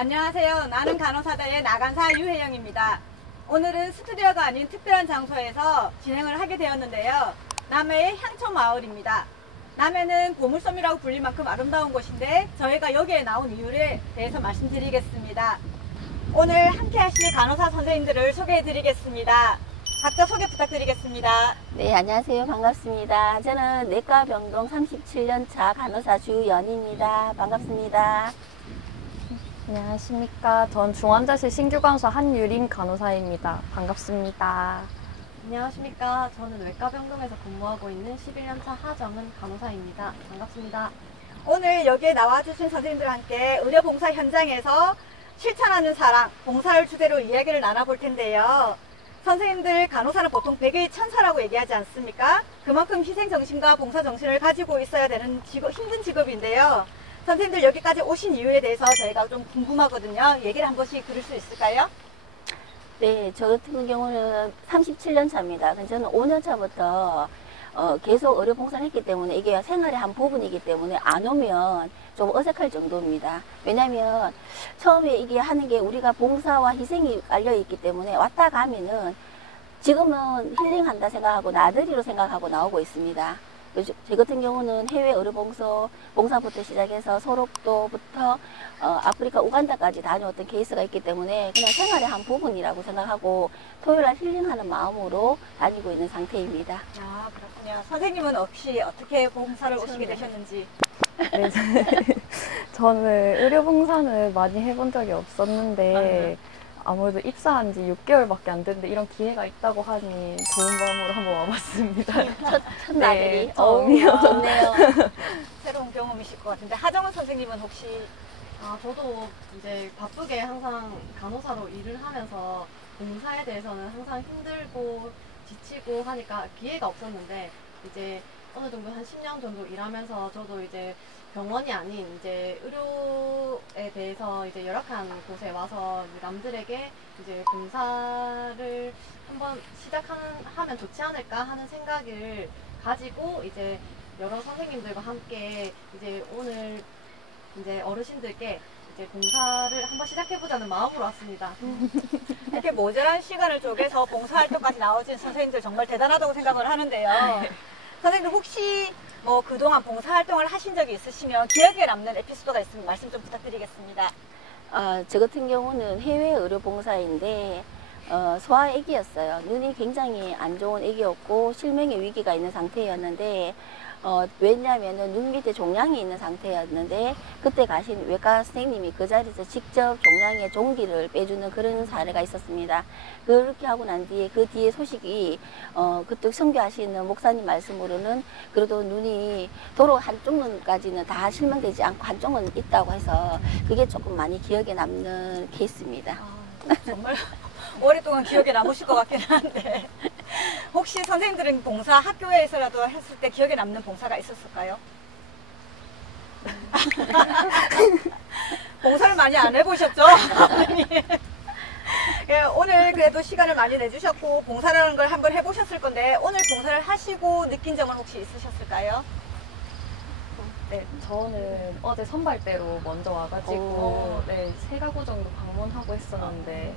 안녕하세요. 나는 간호사다의 나간사 유혜영입니다. 오늘은 스튜디오가 아닌 특별한 장소에서 진행을 하게 되었는데요. 남해의 향초마을입니다. 남해는 보물섬이라고 불릴 만큼 아름다운 곳인데 저희가 여기에 나온 이유에 대해서 말씀드리겠습니다. 오늘 함께 하실 간호사 선생님들을 소개해 드리겠습니다. 각자 소개 부탁드리겠습니다. 네, 안녕하세요. 반갑습니다. 저는 내과병동 37년차 간호사 주연입니다. 반갑습니다. 안녕하십니까. 전 중환자실 신규간호사 한유림 간호사입니다. 반갑습니다. 안녕하십니까. 저는 외과병동에서 근무하고 있는 11년차 하정은 간호사입니다. 반갑습니다. 오늘 여기에 나와주신 선생님들과 함께 의료봉사 현장에서 실천하는 사랑, 봉사를 주제로 이야기를 나눠볼 텐데요. 선생님들 간호사는 보통 백의 천사라고 얘기하지 않습니까? 그만큼 희생정신과 봉사정신을 가지고 있어야 되는 힘든 직업인데요. 선생님들 여기까지 오신 이유에 대해서 저희가 좀 궁금하거든요. 얘기를 한 번씩 들을 수 있을까요? 네, 저 같은 경우는 37년 차입니다. 저는 5년 차부터 계속 의료봉사를 했기 때문에 이게 생활의 한 부분이기 때문에 안 오면 좀 어색할 정도입니다. 왜냐하면 처음에 이게 하는 게 우리가 봉사와 희생이 깔려있기 때문에 왔다 가면은 지금은 힐링한다 생각하고 나들이로 생각하고 나오고 있습니다. 제 같은 경우는 해외 의료봉사부터 시작해서 소록도부터 아프리카 우간다까지 다녀왔던 케이스가 있기 때문에 그냥 생활의 한 부분이라고 생각하고 토요일날 힐링하는 마음으로 다니고 있는 상태입니다. 아, 그렇군요. 선생님은 혹시 어떻게 봉사를 오시게 되셨는지? 네, 저는 의료봉사는 많이 해본 적이 없었는데 아무래도 입사한 지 6개월밖에 안 됐는데 이런 기회가 있다고 하니 좋은 마음으로 한번 와봤습니다. 첫 나들이. 네, 처음이요. 좋네요. 새로운 경험이실 것 같은데 하정은 선생님은 혹시 저도 이제 바쁘게 항상 간호사로 일을 하면서 봉사에 대해서는 항상 힘들고 지치고 하니까 기회가 없었는데 이제 어느 정도 한 10년 정도 일하면서 저도 이제 병원이 아닌 이제 의료에 대해서 이제 열악한 곳에 와서 이제 남들에게 이제 봉사를 한번 하면 좋지 않을까 하는 생각을 가지고 이제 여러 선생님들과 함께 이제 오늘 이제 어르신들께 이제 봉사를 한번 시작해보자는 마음으로 왔습니다. 이렇게 모자란 시간을 쪼개서 봉사활동까지 나오신 선생님들 정말 대단하다고 생각을 하는데요. 선생님들 혹시 뭐 그동안 봉사활동을 하신 적이 있으시면 기억에 남는 에피소드가 있으면 말씀 좀 부탁드리겠습니다. 저 같은 경우는 해외 의료봉사인데 소아 아기였어요. 눈이 굉장히 안 좋은 아기였고 실명의 위기가 있는 상태였는데 왜냐하면 눈 밑에 종양이 있는 상태였는데 그때 가신 외과 선생님이 그 자리에서 직접 종양의 종기를 빼주는 그런 사례가 있었습니다. 그렇게 하고 난 뒤에 그 뒤에 소식이 그때 선교하시는 목사님 말씀으로는 그래도 눈이 도로 한쪽 눈까지는 다 실명되지 않고 한쪽은 있다고 해서 그게 조금 많이 기억에 남는 케이스입니다. 정말 오랫동안 기억에 남으실 것 같긴 한데 혹시 선생님들은 봉사 학교에서라도 했을 때 기억에 남는 봉사가 있었을까요? 봉사를 많이 안 해보셨죠? 예, 오늘 그래도 시간을 많이 내주셨고 봉사라는 걸 한번 해보셨을 건데 오늘 봉사를 하시고 느낀 점은 혹시 있으셨을까요? 네, 저는 어제 선발대로 먼저 와가지고 네, 3가구 정도 방문하고 했었는데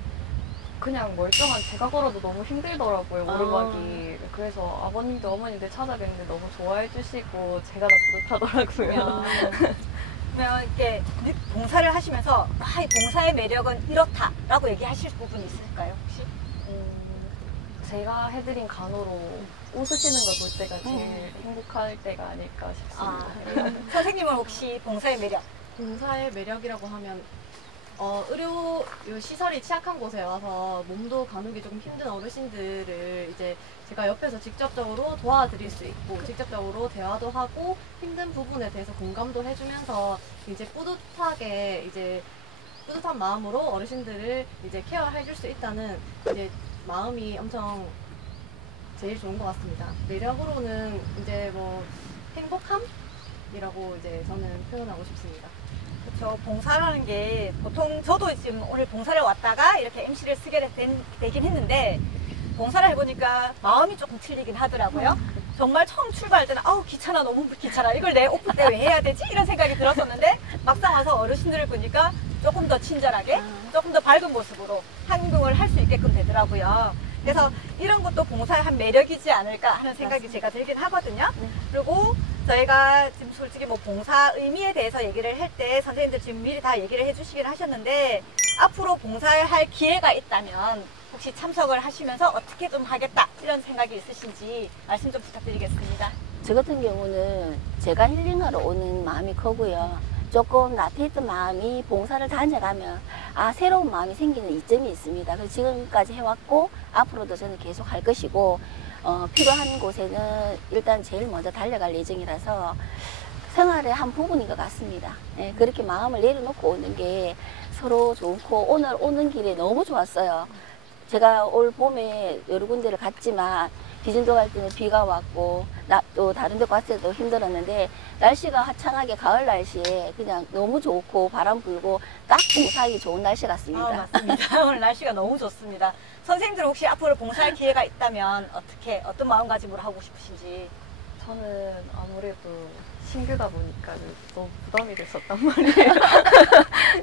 그냥 멀쩡한 제가 걸어도 너무 힘들더라고요, 오르막이. 그래서 아버님들, 어머님들 찾아뵙는데 너무 좋아해 주시고 제가 다 뿌듯하더라고요. 그러면 이렇게 봉사를 하시면서 이 봉사의 매력은 이렇다라고 얘기하실 부분이 있을까요, 혹시? 제가 해드린 간호로 웃으시는 걸 볼 때가 제일 행복할 때가 아닐까 싶습니다. 선생님은 혹시 봉사의 매력? 봉사의 매력이라고 하면 의료 시설이 취약한 곳에 와서 몸도 가누기 조금 힘든 어르신들을 이제 제가 옆에서 직접적으로 도와드릴 수 있고 직접적으로 대화도 하고 힘든 부분에 대해서 공감도 해주면서 이제 뿌듯한 마음으로 어르신들을 이제 케어해줄 수 있다는 이제 마음이 엄청 제일 좋은 것 같습니다. 매력으로는 이제 뭐 행복함이라고 이제 저는 표현하고 싶습니다. 그렇죠. 봉사라는 게 보통 저도 지금 오늘 봉사를 왔다가 이렇게 MC를 쓰게 되긴 했는데 봉사를 해보니까 마음이 조금 틀리긴 하더라고요. 정말 처음 출발할 때는 아우 귀찮아, 너무 귀찮아, 이걸 내 오프 때 왜 해야 되지? 이런 생각이 들었었는데 막상 와서 어르신들을 보니까 조금 더 친절하게, 조금 더 밝은 모습으로 행동을 할 수 있게끔 되더라고요. 그래서 이런 것도 봉사의 한 매력이지 않을까 하는 생각이 제가 들긴 하거든요. 그리고 저희가 지금 솔직히 뭐 봉사 의미에 대해서 얘기를 할 때 선생님들 지금 미리 다 얘기를 해주시긴 하셨는데, 앞으로 봉사할 기회가 있다면 혹시 참석을 하시면서 어떻게 좀 하겠다 이런 생각이 있으신지 말씀 좀 부탁드리겠습니다. 저 같은 경우는 제가 힐링하러 오는 마음이 크고요. 조금 나태했던 마음이 봉사를 다녀가면 새로운 마음이 생기는 이점이 있습니다. 그래서 지금까지 해왔고 앞으로도 저는 계속 할 것이고, 필요한 곳에는 일단 제일 먼저 달려갈 예정이라서 생활의 한 부분인 것 같습니다. 예, 그렇게 마음을 내려놓고 오는 게 서로 좋고, 오늘 오는 길에 너무 좋았어요. 제가 올 봄에 여러 군데를 갔지만 비진도 갈 때는 비가 왔고 또 다른 데 갔을 때도 힘들었는데, 날씨가 화창하게 가을 날씨에 그냥 너무 좋고 바람 불고 딱 봉사하기 좋은 날씨 같습니다. 맞습니다. 오늘 날씨가 너무 좋습니다. 선생님들 혹시 앞으로 봉사할 기회가 있다면 어떤 마음가짐으로 하고 싶으신지? 저는 아무래도 신규다 보니까 너무 부담이 됐었단 말이에요.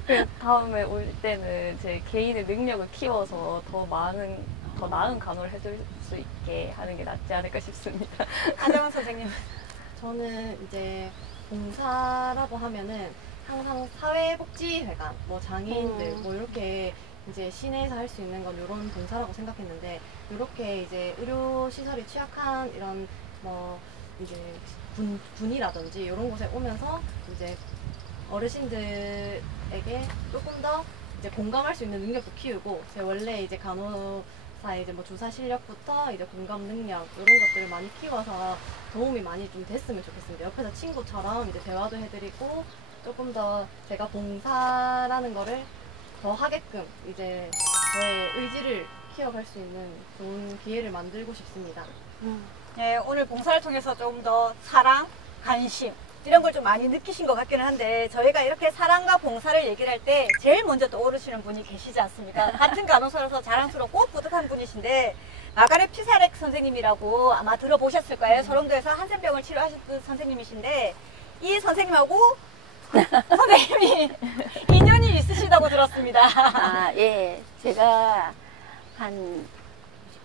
그래서 다음에 올 때는 제 개인의 능력을 키워서 더 나은 간호를 해줄 수 있게 하는 게 낫지 않을까 싶습니다. 하정은 선생님. 저는 이제 봉사라고 하면은 항상 사회복지회관, 뭐 장애인들, 뭐 이렇게 이제 시내에서 할 수 있는 건 이런 봉사라고 생각했는데, 이렇게 이제 의료시설이 취약한 이런 뭐 이제 군이라든지 이런 곳에 오면서 이제 어르신들에게 조금 더 이제 공감할 수 있는 능력도 키우고, 제 원래 이제 간호사의 이제 뭐 주사 실력부터 이제 공감 능력 이런 것들을 많이 키워서 도움이 많이 좀 됐으면 좋겠습니다. 옆에서 친구처럼 이제 대화도 해드리고, 조금 더 제가 봉사라는 거를 더 하게끔 이제 저의 의지를 키워갈 수 있는 좋은 기회를 만들고 싶습니다. 네, 오늘 봉사를 통해서 좀 더 사랑, 관심 이런 걸 좀 많이 느끼신 것 같기는 한데, 저희가 이렇게 사랑과 봉사를 얘기를 할 때 제일 먼저 떠오르시는 분이 계시지 않습니까? 같은 간호사로서 자랑스럽고 뿌듯한 분이신데, 마가렛 피사렉 선생님이라고 아마 들어보셨을 거예요. 소롱도에서 한센병을 치료하셨던 선생님이신데, 이 선생님하고 선생님이 인연이 있으시다고 들었습니다. 예. 제가 한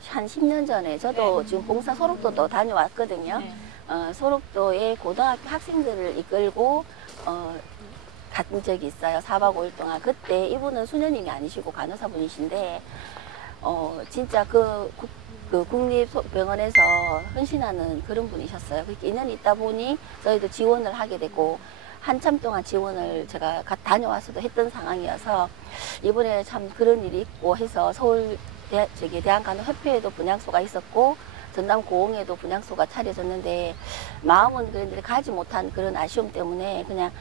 10년 전에 저도 지금 봉사 소록도도 다녀왔거든요. 소록도에 고등학교 학생들을 이끌고 간 적이 있어요. 4박 5일 동안. 그때 이분은 수녀님이 아니시고 간호사분이신데, 진짜 그 국립병원에서 헌신하는 그런 분이셨어요. 그렇게 인연이 있다 보니 저희도 지원을 하게 되고, 한참 동안 지원을 제가 다녀와서도 했던 상황이어서, 이번에 참 그런 일이 있고 해서 서울 대한간호협회에도 분향소가 있었고 전남고흥에도 분향소가 차려졌는데, 마음은 그런데 가지 못한 그런 아쉬움 때문에 그냥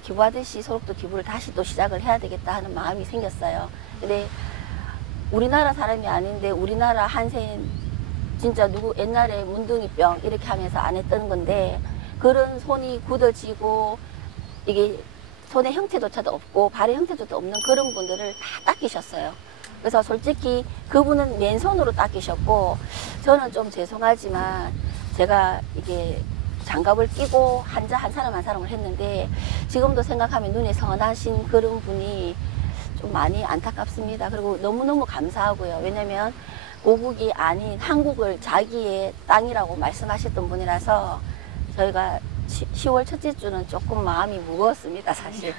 기부하듯이 소록도 기부를 다시 또 시작을 해야 되겠다 하는 마음이 생겼어요. 근데 우리나라 사람이 아닌데 우리나라 한센 진짜 옛날에 문둥이병 이렇게 하면서 안 했던 건데, 그런 손이 굳어지고 이게 손의 형태조차도 없고 발의 형태조차도 없는 그런 분들을 다 닦이셨어요. 그래서 솔직히 그분은 맨손으로 닦이셨고, 저는 좀 죄송하지만 제가 이게 장갑을 끼고 한 사람 한 사람을 했는데, 지금도 생각하면 눈에 선하신 그런 분이 좀 많이 안타깝습니다. 그리고 너무너무 감사하고요. 왜냐면 고국이 아닌 한국을 자기의 땅이라고 말씀하셨던 분이라서 저희가 10월 첫째 주는 조금 마음이 무거웠습니다, 사실.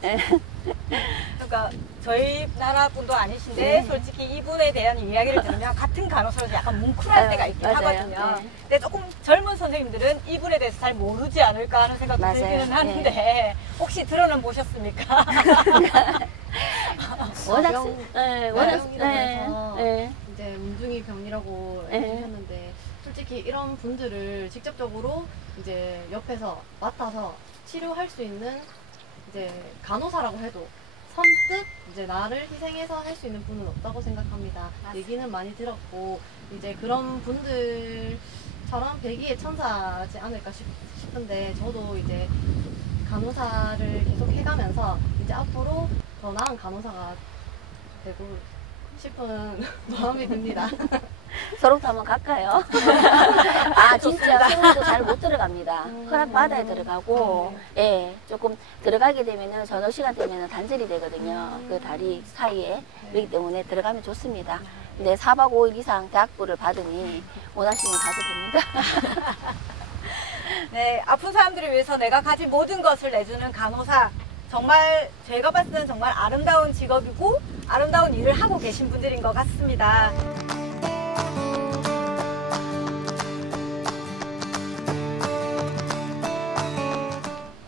그러니까 저희 나라 분도 아니신데 솔직히 이분에 대한 이야기를 들으면 같은 간호사로서 약간 뭉클할 때가 있긴 맞아요. 하거든요. 근데 조금 젊은 선생님들은 이분에 대해서 잘 모르지 않을까 하는 생각도 맞아요. 들기는 하는데, 혹시 들어는 보셨습니까? 워낙 병이라고 해서 이제 문둥이 병이라고 해주셨는데, 솔직히 이런 분들을 직접적으로 이제 옆에서 맡아서 치료할 수 있는 이제 간호사라고 해도 선뜻 이제 나를 희생해서 할 수 있는 분은 없다고 생각합니다. 맞습니다. 얘기는 많이 들었고, 이제 그런 분들처럼 백의의 천사지 않을까 싶은데, 저도 이제 간호사를 계속 해가면서 이제 앞으로 더 나은 간호사가 되고 싶은 마음이 듭니다. 소록도 한번 갈까요? 아, 진짜 수능도 잘 못 들어갑니다. 허락 받아야 들어가고, 예, 조금 들어가게 되면은 저녁 시간 되면은 단절이 되거든요. 그 다리 사이에. 그렇기 때문에 들어가면 좋습니다. 근데 4박 5일 이상 대학부를 받으니 원하시면 가도 됩니다. 네, 아픈 사람들을 위해서 내가 가진 모든 것을 내주는 간호사. 정말 제가 봤을 때는 정말 아름다운 직업이고 아름다운 일을 하고 계신 분들인 것 같습니다.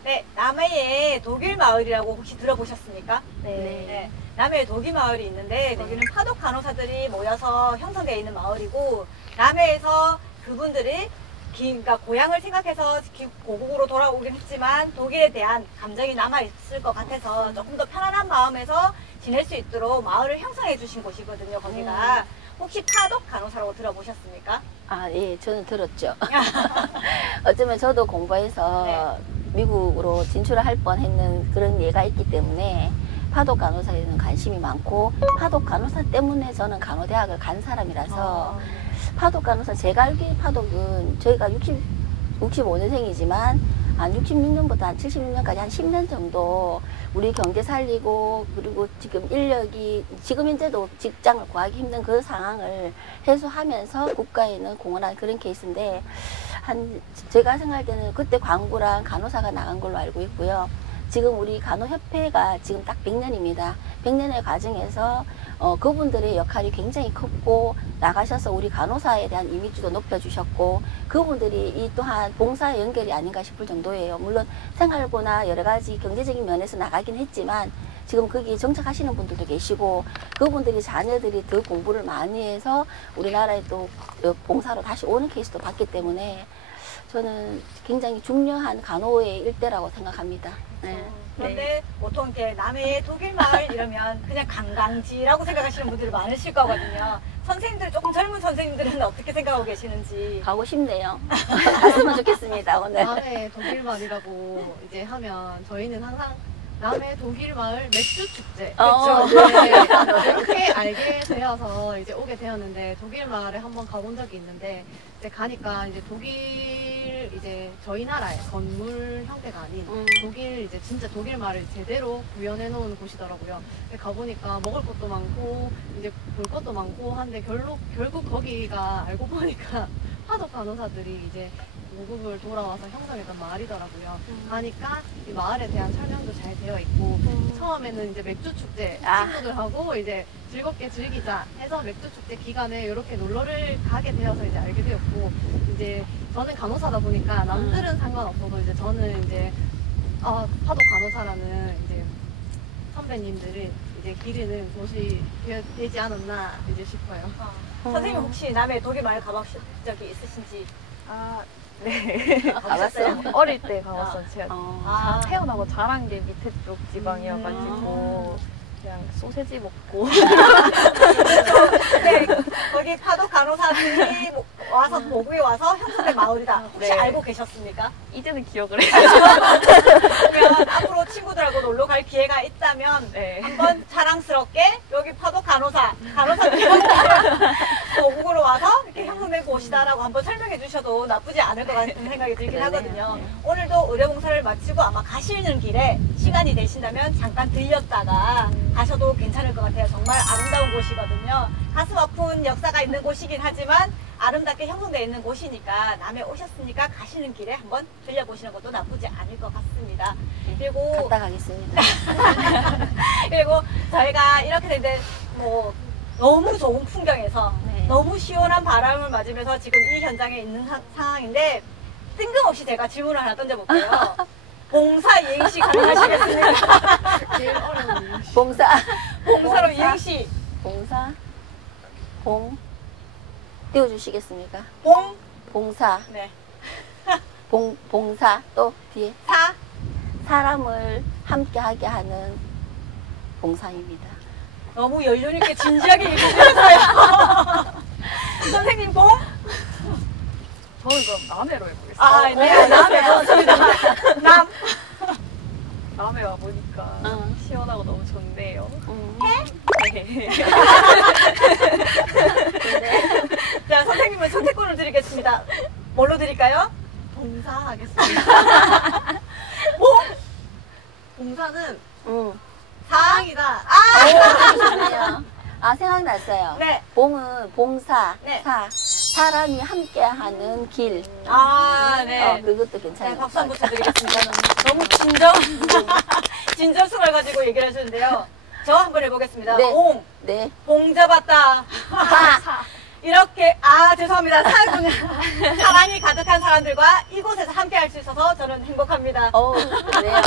네, 남해의 독일 마을이라고 혹시 들어보셨습니까? 네. 남해에 독일 마을이 있는데 거기는 파독 간호사들이 모여서 형성되어 있는 마을이고 남해에서 그분들이 그러니까 고향을 생각해서 고국으로 돌아오긴 했지만 독일에 대한 감정이 남아있을 것 같아서 조금 더 편안한 마음에서 지낼 수 있도록 마을을 형성해 주신 곳이거든요. 거기가 혹시 파독 간호사라고 들어보셨습니까? 아, 예, 저는 들었죠. 어쩌면 저도 공부해서 미국으로 진출을 할 뻔했는 그런 예가 있기 때문에 파독 간호사에는 관심이 많고 파독 간호사 때문에 저는 간호대학을 간 사람이라서 파독 간호사, 제가 알기에 파독은 저희가 65년생이지만 한 66년부터 한 76년까지 한 10년 정도 우리 경제 살리고 그리고 지금 인력이 지금 현재도 직장을 구하기 힘든 그 상황을 해소하면서 국가에는 공헌한 그런 케이스인데 제가 생각할 때는 그때 광고랑 간호사가 나간 걸로 알고 있고요. 지금 우리 간호협회가 지금 딱 100년입니다. 100년의 과정에서 그분들의 역할이 굉장히 컸고 나가셔서 우리 간호사에 대한 이미지도 높여주셨고 그분들이 이 또한 봉사의 연결이 아닌가 싶을 정도예요. 물론 생활고나 여러 가지 경제적인 면에서 나가긴 했지만 지금 거기 정착하시는 분들도 계시고 그분들이 자녀들이 더 공부를 많이 해서 우리나라에 또 봉사로 다시 오는 케이스도 봤기 때문에 저는 굉장히 중요한 간호의 일대라고 생각합니다. 네. 그런데 보통 이렇게 남해의 독일 마을 이러면 그냥 관광지라고 생각하시는 분들이 많으실 거거든요. 선생님들, 조금 젊은 선생님들은 어떻게 생각하고 계시는지. 가고 싶네요. 갔으면 좋겠습니다, 오늘. 남해 독일 마을이라고 이제 하면 저희는 항상 남해 독일 마을 맥주 축제 이렇게 알게 되어서 이제 오게 되었는데 독일 마을에 한번 가본 적이 있는데 이제 가니까 이제 독일 이제 저희 나라의 건물 형태가 아닌 독일 이제 진짜 독일 마을을 제대로 구현해 놓은 곳이더라고요. 가보니까 먹을 것도 많고 이제 볼 것도 많고 한데 결국 거기가 알고 보니까 파독 간호사들이 이제 모국을 돌아와서 형성했던 마을이더라고요. 가니까 이 마을에 대한 설명도 잘 되어 있고 처음에는 이제 맥주 축제 친구들하고 이제 즐겁게 즐기자 해서 맥주 축제 기간에 이렇게 놀러를 가게 되어서 이제 알게 되었고 이제 저는 간호사다 보니까 남들은 상관없어도 이제 저는 이제 파독 간호사라는 이제 선배님들을 이제 기르는 곳이 되지 않았나 이제 싶어요. 선생님 혹시 남해 독일 마을 가보신 적이 있으신지? 네. 가봤어요? 어릴 때 가봤어요. 제가 태어나고 자란 게 밑에 쪽 지방이어가지고 그냥 소세지 먹고. 네, 거기 파독 간호사들이 와서 모국에 와서 형성된 마을이다. 혹시 알고 계셨습니까? 이제는 기억을 해요. 그러면 앞으로 친구들하고 놀러 갈 기회가 있다면 한번 자랑스럽게 여기 파독 간호사들이 모국으로 와서 이렇게 형성된 곳이다라고 한번 설명해 주셔도 나쁘지 않을 것 같은 생각이 들긴 하거든요. 오늘도 의료봉사를 마치고 아마 가시는 길에 시간이 되신다면 잠깐 들렸다가 가셔도 괜찮을 것 같아요. 정말 아름다운 곳이거든요. 가슴 아픈 역사가 있는 곳이긴 하지만 아름답게 형성되어 있는 곳이니까 남해 오셨으니까 가시는 길에 한번 들려보시는 것도 나쁘지 않을 것 같습니다. 그리고 갔다 가겠습니다. 그리고 저희가 이렇게 되는데 뭐 너무 좋은 풍경에서 너무 시원한 바람을 맞으면서 지금 이 현장에 있는 상황인데 뜬금없이 제가 질문을 하나 던져볼게요. 봉사 이행시 가능하시겠습니까? 제일 어려운 봉사로 이행시. 봉 띄워주시겠습니까? 봉사. 네. 봉사 또 뒤에 사. 사람을 함께하게 하는 봉사입니다. 너무 연륜 있게 진지하게 얘기해주셨어요. 선생님 봉? 저는 그럼 남해로 해보겠습니다. 네, 남해 좋습니다. 남해 와보니까 시원하고 너무 좋네요. 해? 네. 자, 선생님은 선택권을 드리겠습니다. 뭘로 드릴까요? 봉사하겠습니다. 뭐? 봉사는 응. 사랑이다. 오, 좋네요. 아, 생각났어요. 네. 봉은 봉사, 네. 사람이 함께하는 길. 네. 그것도 괜찮아요. 네, 박수 한 번 드리겠습니다. 너무 진정성을 가지고 얘기를 하시는데요. 저 한번 해보겠습니다. 네. 봉, 네. 봉 잡았다. 이렇게, 죄송합니다. 사랑이 가득한 사람들과 이곳에서 함께 할 수 있어서 저는 행복합니다. 그래요.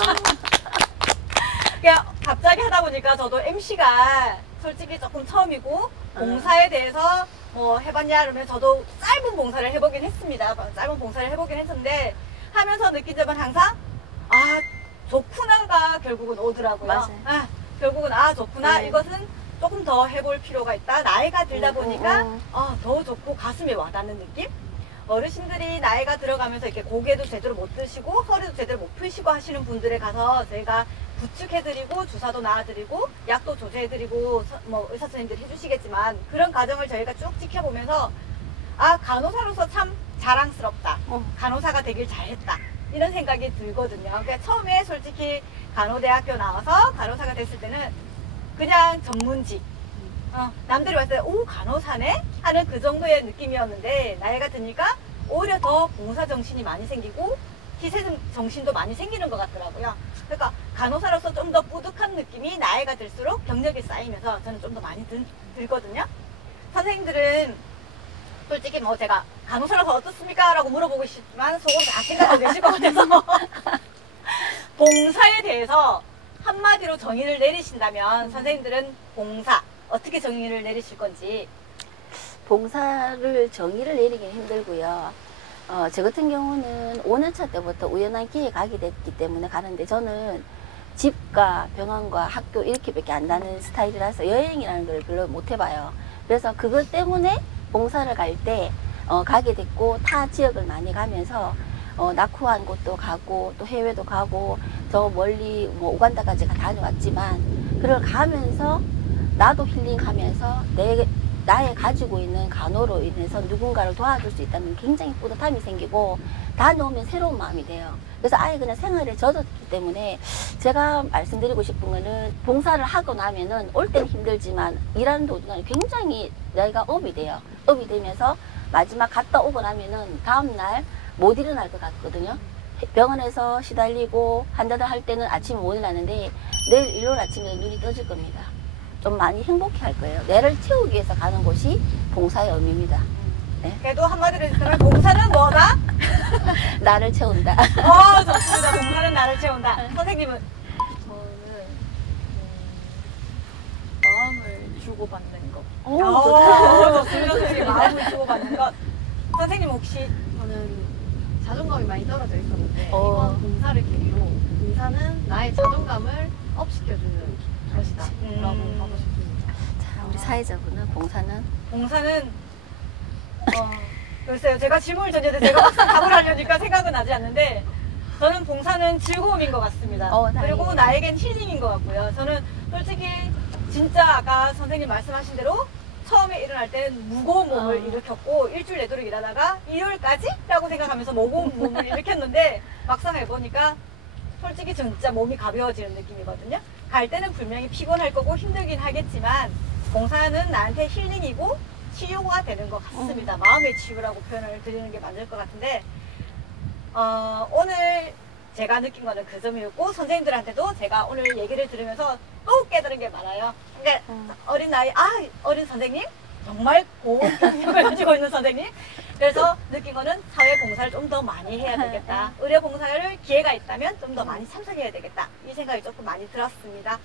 그냥 갑자기 하다 보니까 저도 MC가 솔직히 조금 처음이고, 봉사에 대해서 뭐 해봤냐 그러면 저도 짧은 봉사를 해보긴 했습니다. 짧은 봉사를 해보긴 했는데 하면서 느낀 점은 항상 좋구나가 결국은 오더라고요. 맞아요. 결국은 좋구나. 네. 이것은 조금 더 해볼 필요가 있다. 나이가 들다 보니까 더 좋고 가슴에 와닿는 느낌? 어르신들이 나이가 들어가면서 이렇게 고개도 제대로 못 드시고 허리도 제대로 못 펴시고 하시는 분들에 가서 저희가 부축해드리고 주사도 놔드리고 약도 조제해드리고 뭐 의사 선생님들이 해주시겠지만 그런 과정을 저희가 쭉 지켜보면서 간호사로서 참 자랑스럽다. 간호사가 되길 잘했다. 이런 생각이 들거든요. 그러니까 처음에 솔직히 간호대학교 나와서 간호사가 됐을 때는 그냥 전문직. 남들이 봤을 때, 간호사네? 하는 그 정도의 느낌이었는데, 나이가 드니까 오히려 더 봉사정신이 많이 생기고, 희생정신도 많이 생기는 것 같더라고요. 그러니까 간호사로서 좀 더 뿌듯한 느낌이 나이가 들수록 경력이 쌓이면서 저는 좀 더 많이 들거든요. 선생님들은 솔직히 뭐 제가 간호사로서 어떻습니까? 라고 물어보고 싶지만 속으로 다 생각하고 계실 것 같아서 봉사에 대해서 한마디로 정의를 내리신다면 선생님들은 봉사 어떻게 정의를 내리실 건지. 봉사를 정의를 내리긴 힘들고요. 저 같은 경우는 5년차 때부터 우연한 기회에 가게 됐기 때문에 가는데 저는 집과 병원과 학교 이렇게밖에 안 가는 스타일이라서 여행이라는 걸 별로 못 해봐요. 그래서 그것 때문에 봉사를 갈 때 가게 됐고 타 지역을 많이 가면서 낙후한 곳도 가고 또 해외도 가고 저 멀리 뭐 우간다까지 다녀왔지만 그걸 가면서 나도 힐링하면서 나의 가지고 있는 간호로 인해서 누군가를 도와줄 수 있다는 굉장히 뿌듯함이 생기고 다녀오면 새로운 마음이 돼요. 그래서 아예 그냥 생활에 젖었기 때문에 제가 말씀드리고 싶은 거는 봉사를 하고 나면은 올 때는 힘들지만 일하는 도중에 굉장히 내가 업이 돼요. 업이 되면서 마지막 갔다 오고 나면은 다음날 못 일어날 것 같거든요. 병원에서 시달리고 한다들 할 때는 아침에 못 일어나는데 내일 일요일 아침에 눈이 떠질 겁니다. 좀 많이 행복해 할 거예요. 뇌를 채우기 위해서 가는 곳이 봉사의 의미입니다. 네. 그래도 한마디로 했으면 봉사는 뭐다? 나를 채운다. 좋습니다. 봉사는 나를 채운다. 선생님은? 저는 마음을 주고받는 것. 좋습니다. 선생님 마음을 주고받는 것. 선생님 혹시? 저는 자존감이 많이 떨어져 있었는데 어. 이번 봉사를 계기로 봉사는 나의 자존감을 업시켜주는 것이다 라고 하고 싶습니다. 자, 우리 사회자분은 봉사는 글쎄요. 제가 질문을 던졌는데 제가 막상 답을 하려니까 생각은 나지 않는데 저는 봉사는 즐거움인 것 같습니다. 그리고 나에겐 힐링인 것 같고요. 저는 솔직히 진짜 아까 선생님 말씀하신 대로 처음에 일어날 때는 무거운 몸을 일으켰고 일주일 내도록 일하다가 일요일까지? 라고 생각하면서 무거운 몸을 일으켰는데 막상 해보니까 솔직히 진짜 몸이 가벼워지는 느낌이거든요. 갈 때는 분명히 피곤할 거고 힘들긴 하겠지만 봉사는 나한테 힐링이고 치유가 되는 것 같습니다. 마음의 치유라고 표현을 드리는 게 맞을 것 같은데 오늘 제가 느낀 거는 그 점이었고 선생님들한테도 제가 오늘 얘기를 들으면서 또 깨달은 게 많아요. 그러니까 어린 나이 어린 선생님 정말 고운 경력을 가지고 있는 선생님. 그래서 느낀 거는 사회 봉사를 좀 더 많이 해야 되겠다. 의료 봉사를 기회가 있다면 좀 더 많이 참석해야 되겠다. 이 생각이 조금 많이 들었습니다.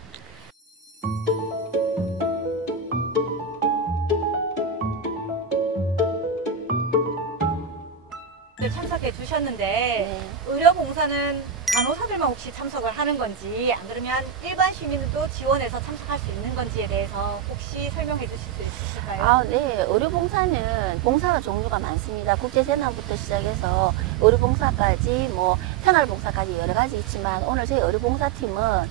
참석해 주셨는데 의료봉사는 간호사들만 혹시 참석을 하는 건지 안 그러면 일반 시민도 지원해서 참석할 수 있는 건지에 대해서 혹시 설명해 주실 수 있을까요? 네. 의료봉사는 봉사가 종류가 많습니다. 국제재난부터 시작해서 의료봉사까지 뭐 생활봉사까지 여러 가지 있지만 오늘 저희 의료봉사팀은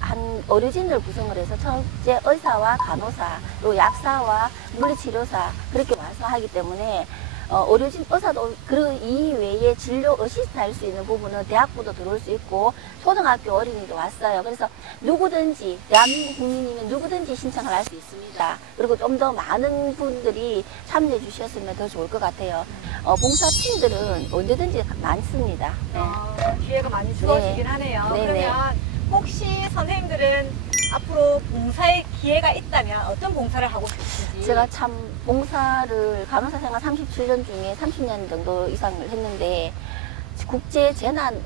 한 의료진을 구성을 해서 첫째 의사와 간호사, 또 약사와 물리치료사 그렇게 와서 하기 때문에 의료진 의사도 그 이외에 진료 어시스트 할 수 있는 부분은 대학부도 들어올 수 있고 초등학교 어린이도 왔어요. 그래서 누구든지 대한민국 국민이면 누구든지 신청을 할 수 있습니다. 그리고 좀 더 많은 분들이 참여해 주셨으면 더 좋을 것 같아요. 봉사팀들은 언제든지 많습니다. 네. 기회가 많이 주어지긴 하네요. 네네. 그러면 혹시 선생님들은 앞으로 봉사의 기회가 있다면 어떤 봉사를 하고 싶으신지? 제가 참 봉사를 간호사 생활 37년 중에 30년 정도 이상을 했는데 국제 재난을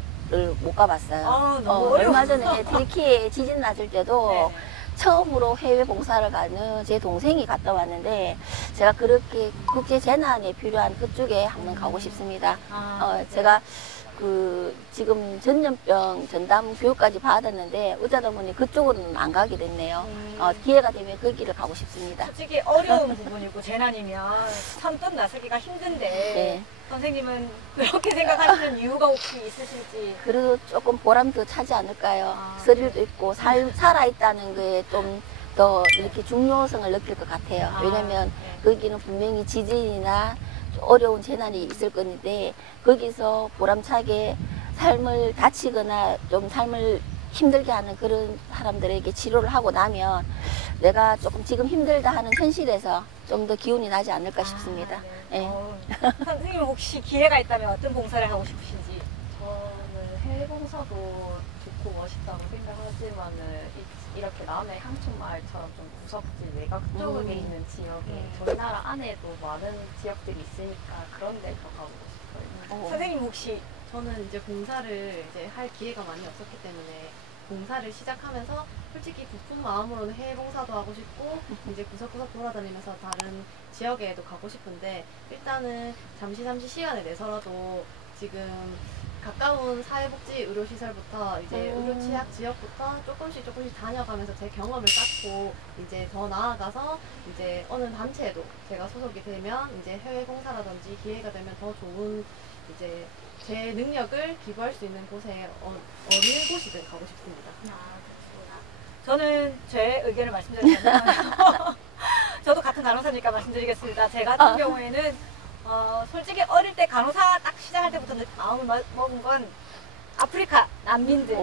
못 가봤어요. 너무 얼마 전에 터키에 지진 났을 때도 네. 처음으로 해외 봉사를 가는 제 동생이 갔다 왔는데 제가 그렇게 국제 재난에 필요한 그쪽에 한번 가고 싶습니다. 제가 지금 전염병 전담 교육까지 받았는데 어쩌다 보니 그쪽으로는 안 가게 됐네요. 기회가 되면 그 길을 가고 싶습니다. 솔직히 어려운 부분이고 재난이면 선뜻 나서기가 힘든데 네. 선생님은 그렇게 생각하시는 이유가 혹시 있으실지? 그래도 조금 보람도 차지 않을까요? 스릴도 있고 살아있다는 게 좀 더 이렇게 중요성을 느낄 것 같아요. 왜냐면 거기는 분명히 지진이나 어려운 재난이 있을 건데 거기서 보람차게 삶을 다치거나 좀 삶을 힘들게 하는 그런 사람들에게 치료를 하고 나면 내가 조금 지금 힘들다 하는 현실에서 좀 더 기운이 나지 않을까 싶습니다. 네. 네. 선생님 혹시 기회가 있다면 어떤 봉사를 하고 싶으신지? 저는 해외 봉사도 좋고 멋있다고 생각하지만은 이렇게 남해 향촌마을처럼 좀 구석지 외곽 쪽에 있는 지역에 저희 나라 안에도 많은 지역들이 있으니까 그런 데 더 가보고 싶어요. 선생님 혹시 저는 이제 봉사를 이제 할 기회가 많이 없었기 때문에 봉사를 시작하면서 솔직히 부푼 마음으로는 해외 봉사도 하고 싶고 이제 구석구석 돌아다니면서 다른 지역에도 가고 싶은데 일단은 잠시 시간을 내서라도 지금 가까운 사회복지 의료시설부터 이제 의료취약 지역부터 조금씩 다녀가면서 제 경험을 쌓고 이제 더 나아가서 이제 어느 단체에도 제가 소속이 되면 이제 해외 봉사라든지 기회가 되면 더 좋은 이제 제 능력을 기부할 수 있는 곳에 어느 곳이든 가고 싶습니다. 저는 제 의견을 말씀드리자면 저도 같은 간호사니까 말씀드리겠습니다. 제 같은 경우에는 솔직히 어릴 때 간호사 딱 시작할 때부터 마음을 먹은 건 아프리카 난민들.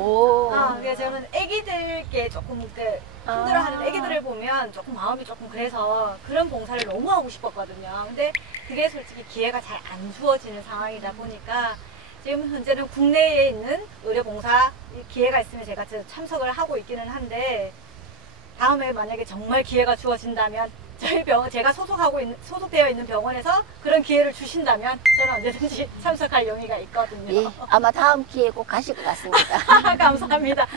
그래서 저는 애기들께 조금 그때 힘들어하는 애기들을 보면 조금 마음이 조금 그래서 그런 봉사를 너무 하고 싶었거든요. 근데 그게 솔직히 기회가 잘 안 주어지는 상황이다 보니까 지금 현재는 국내에 있는 의료봉사 기회가 있으면 제가 참석을 하고 있기는 한데 다음에 만약에 정말 기회가 주어진다면 저희 제가 소속되어 있는 병원에서 그런 기회를 주신다면 저는 언제든지 참석할 용의가 있거든요. 예, 아마 다음 기회에 꼭 가실 것 같습니다. 감사합니다.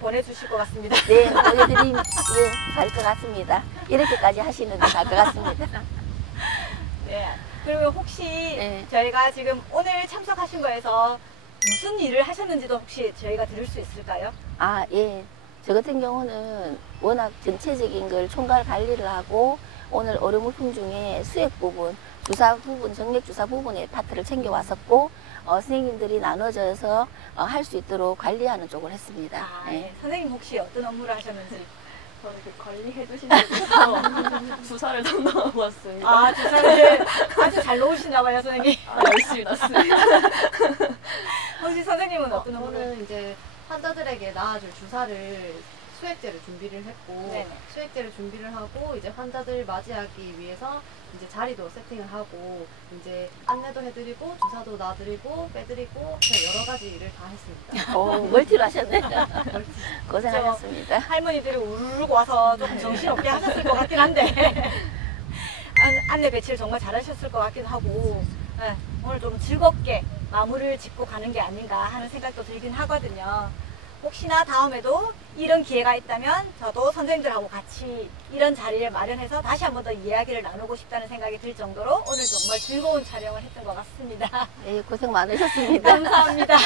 보내주실 것 같습니다. 네, 보내드림 갈 것 같습니다. 이렇게까지 하시는 데 갈 것 같습니다. 네. 그러면 혹시 저희가 지금 오늘 참석하신 거에서 무슨 일을 하셨는지도 혹시 저희가 들을 수 있을까요? 예. 저 같은 경우는 워낙 전체적인 걸 총괄 관리를 하고 오늘 의료물품 중에 수액 부분, 주사 부분, 정맥 주사 부분의 파트를 챙겨왔었고 선생님들이 나눠져서 할 수 있도록 관리하는 쪽을 했습니다. 네. 선생님 혹시 어떤 업무를 하셨는지? 저는 관리해 주시는 데서 주사를 담당하고 왔습니다. 주사를 아주 잘 놓으시나 봐요, 선생님. 열심히 넣습니다. 혹시 선생님은 어떤 업무를? 저는 이제 환자들에게 놔줄 주사를 수액제를 준비를 했고 네네. 수액제를 준비를 하고 이제 환자들 맞이하기 위해서 이제 자리도 세팅을 하고 이제 안내도 해드리고 주사도 놔드리고 빼드리고 여러 가지 일을 다 했습니다. 멀티를 하셨네요. 고생하셨습니다. 할머니들이 우르르 와서 조금 정신없게 하셨을 것 같긴 한데 안내 배치를 정말 잘하셨을 것 같기도 하고 오늘 좀 즐겁게 마무리를 짓고 가는 게 아닌가 하는 생각도 들긴 하거든요. 혹시나 다음에도 이런 기회가 있다면 저도 선생님들하고 같이 이런 자리를 마련해서 다시 한 번 더 이야기를 나누고 싶다는 생각이 들 정도로 오늘 정말 즐거운 촬영을 했던 것 같습니다. 네, 고생 많으셨습니다. 감사합니다.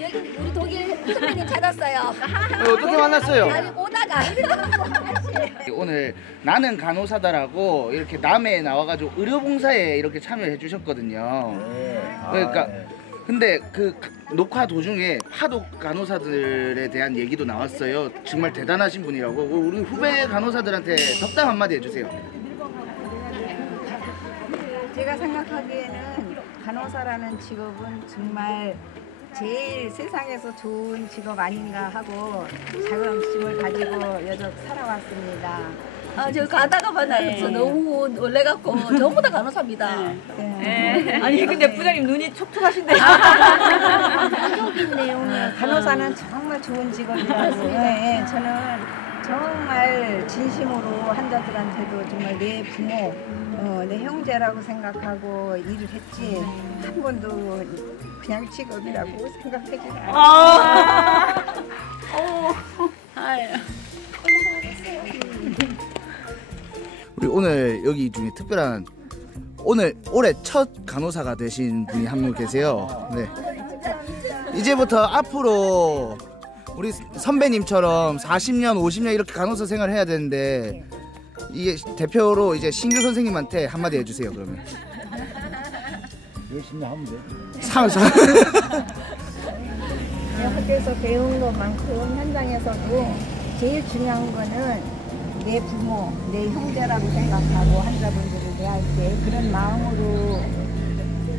여기 우리 독일 선배님 찾았어요. 어떻게 만났어요? 아니 오다가 오늘 나는 간호사다라고 이렇게 남해에 나와가지고 의료봉사에 이렇게 참여해 주셨거든요. 그러니까 근데 그 녹화 도중에 파독 간호사들에 대한 얘기도 나왔어요. 정말 대단하신 분이라고. 우리 후배 간호사들한테 덕담 한마디 해주세요. 제가 생각하기에는 간호사라는 직업은 정말 제일 세상에서 좋은 직업 아닌가 하고 자긍심을 가지고 여적 살아왔습니다. 저 가다가만 알았어. 너무 놀래갖고 전부 다 간호사입니다. 아니 근데 부장님 눈이 촉촉하신데요. 적인 내용의 간호사는 정말 좋은 직업이라고. 네, 저는 정말 진심으로 환자들한테도 정말 내 부모, 내 형제라고 생각하고 일을 했지 한 번도 그냥 직업이라고 생각하지 않아요. 우리 오늘 여기 중에 특별한 올해 첫 간호사가 되신 분이 한 분 계세요. 네. 이제부터 앞으로 우리 선배님처럼 40년, 50년 이렇게 간호사 생활을 해야 되는데 이게 대표로 이제 신규 선생님한테 한마디 해주세요. 그러면 열심히 하면 돼. 학교에서 배운 것만큼 현장에서도 제일 중요한 거는 내 부모, 내 형제라고 생각하고 환자분들을 대할 때 그런 마음으로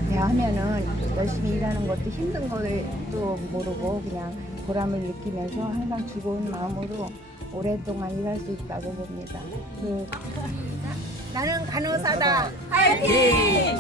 대하면은 열심히 일하는 것도 힘든 것도 모르고 그냥 보람을 느끼면서 항상 즐거운 마음으로 오랫동안 일할 수 있다고 봅니다. 나는 간호사다. 화이팅!